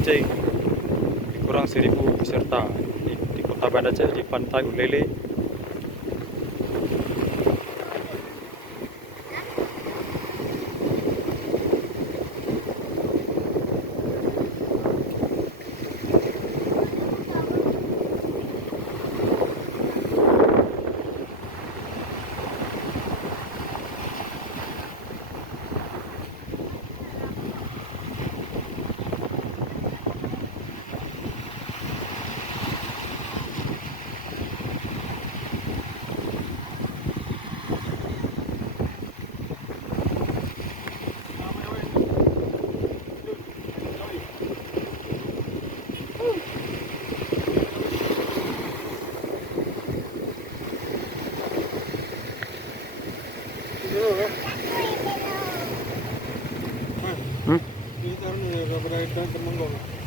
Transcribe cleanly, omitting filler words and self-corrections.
mancing. Kurang 1.000 peserta di Kota Banda Aceh, di Pantai Ulele. Hmm? Ini taruh nih, kalau berada temen gue.